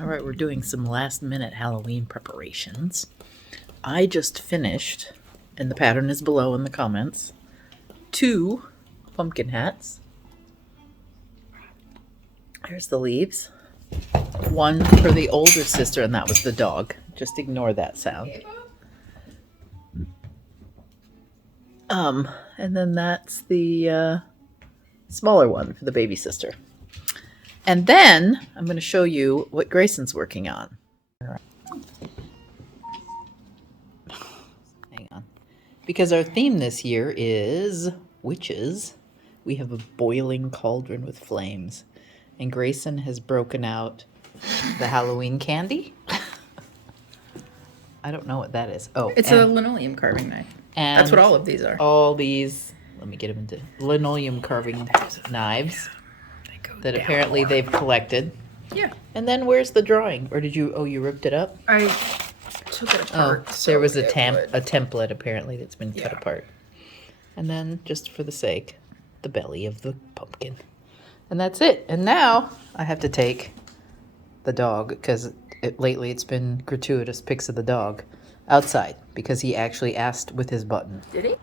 All right, we're doing some last minute Halloween preparations. I just finished, and the pattern is below in the comments, 2 pumpkin hats. Here's the leaves. One for the older sister, and that was the dog. Just ignore that sound. And then that's the smaller one for the baby sister. And then I'm going to show you what Grayson's working on. Hang on. Because our theme this year is witches, we have a boiling cauldron with flames. And Grayson has broken out the Halloween candy. I don't know what that is. Oh, it's a linoleum carving knife. And that's what all of these are. All these, let me get them into linoleum carving knives that apparently they've collected. Yeah. And then where's the drawing? Or did you, oh, you ripped it up? I took it apart. Oh, there was a template apparently that's been cut apart. And then, just for the sake, the belly of the pumpkin. And that's it. And now I have to take the dog, because lately it's been gratuitous pics of the dog outside, because he actually asked with his button. Did he?